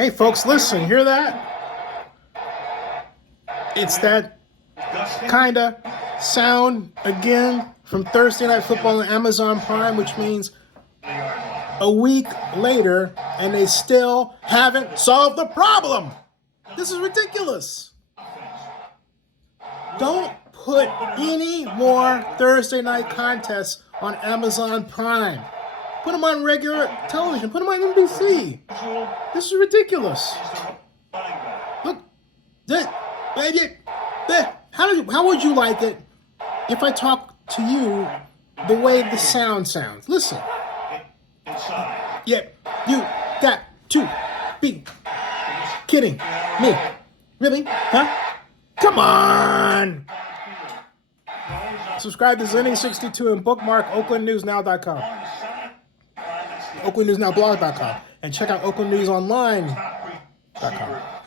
Hey, folks, listen, hear that? It's that kind of sound again from Thursday Night Football on Amazon Prime, which means a week later, and they still haven't solved the problem. This is ridiculous. Don't put any more Thursday night contests on Amazon Prime. Put them on regular television. Put them on NBC. This is ridiculous. Look, how would you like it if I talk to you the way the sound sounds? Listen. Yeah, you got to be kidding me. Really? Huh? Come on! Subscribe to Zenny62 and bookmark OaklandNewsNow.com. OaklandNewsNowBlog.com. And check out OaklandNewsOnline.com.